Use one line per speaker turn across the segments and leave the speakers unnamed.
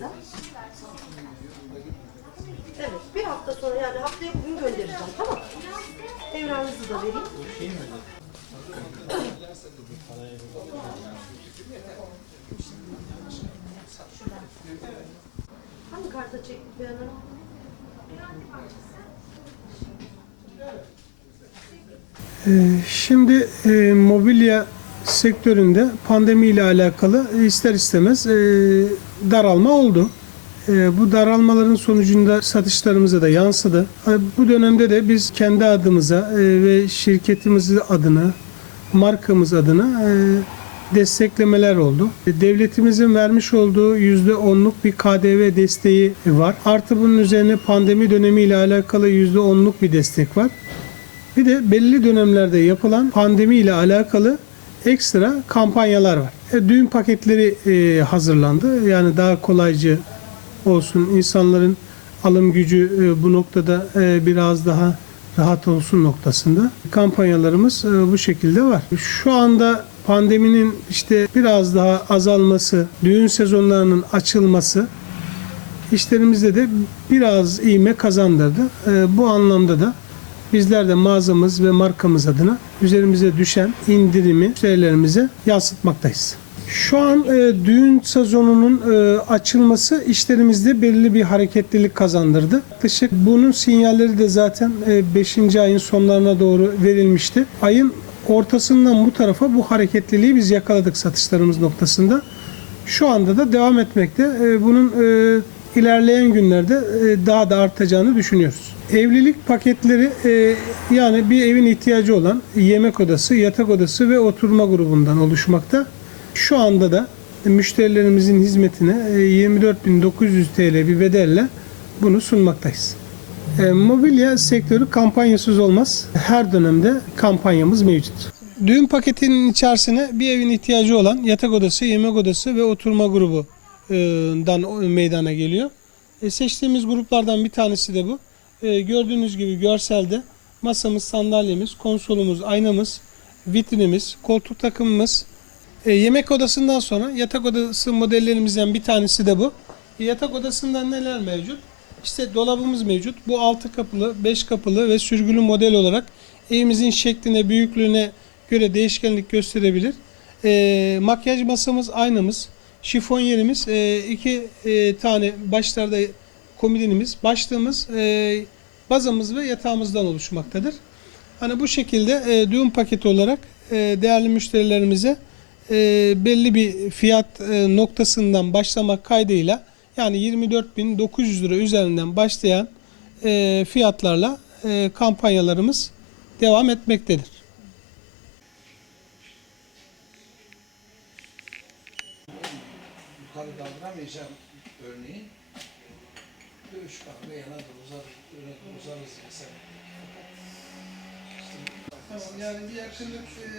imza. Evet, bir hafta sonra yani haftaya bugün göndereceğim, tamam mı? Evranınızı da vereyim.
Hangi karta çektik bir hanım? Ee, Şimdi e, mobilya sektöründe pandemiyle alakalı ister istemez e, daralma oldu. E, bu daralmaların sonucunda satışlarımıza da yansıdı. E, bu dönemde de biz kendi adımıza e, ve şirketimiz adına, markamız adına e, desteklemeler oldu. E, Devletimizin vermiş olduğu %10'luk bir KDV desteği var. Artı bunun üzerine pandemi dönemiyle alakalı %10'luk bir destek var. Bir de belli dönemlerde yapılan pandemi ile alakalı ekstra kampanyalar var. E, düğün paketleri e, hazırlandı. Yani daha kolaycı olsun, insanların alım gücü e, bu noktada e, biraz daha rahat olsun noktasında kampanyalarımız e, bu şekilde var. Şu anda pandeminin işte biraz daha azalması, düğün sezonlarının açılması işlerimizde de biraz iğme kazandırdı. E, bu anlamda da bizler de mağazamız ve markamız adına üzerimize düşen indirimi müşterilerimize yansıtmaktayız. Şu an e, düğün sezonunun e, açılması işlerimizde belirli bir hareketlilik kazandırdı. Yaklaşık bunun sinyalleri de zaten 5. ayın sonlarına doğru verilmişti. Ayın ortasından bu tarafa bu hareketliliği biz yakaladık satışlarımız noktasında. Şu anda da devam etmekte. E, Bunun e, ilerleyen günlerde e, daha da artacağını düşünüyoruz. Evlilik paketleri e, yani bir evin ihtiyacı olan yemek odası, yatak odası ve oturma grubundan oluşmakta. Şu anda da müşterilerimizin hizmetine e, 24.900 TL bir bedelle bunu sunmaktayız. E, mobilya sektörü kampanyasız olmaz. Her dönemde kampanyamız mevcut. Düğün paketinin içerisine bir evin ihtiyacı olan yatak odası, yemek odası ve oturma grubundan meydana geliyor. E, seçtiğimiz gruplardan bir tanesi de bu. E, gördüğünüz gibi görselde masamız, sandalyemiz, konsolumuz, aynamız, vitrinimiz, koltuk takımımız, e, yemek odasından sonra yatak odası modellerimizden bir tanesi de bu. E, yatak odasından neler mevcut? İşte dolabımız mevcut. Bu 6 kapılı, 5 kapılı ve sürgülü model olarak evimizin şekline, büyüklüğüne göre değişkenlik gösterebilir. E, makyaj masamız, aynamız, şifon yerimiz, e, iki e, tane başlarda komodinimiz, başlığımız, e, bazamız ve yatağımızdan oluşmaktadır. Hani bu şekilde e, düğün paketi olarak e, değerli müşterilerimize e, belli bir fiyat e, noktasından başlamak kaydıyla yani 24.900 lira üzerinden başlayan e, fiyatlarla e, kampanyalarımız devam etmektedir. Yukarı kaldıramayacağım
örneğin dövüş kalkma yana da uzar, öne de uzarız mesela. Tamam yani bir yakınlık e,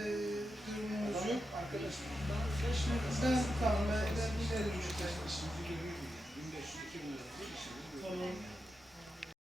durumumuz yok. Arkadaşlar Ben tamam ben, ben ileri düşeceğim. şimdi 1500 2000 lira bir işimiz. Tamam.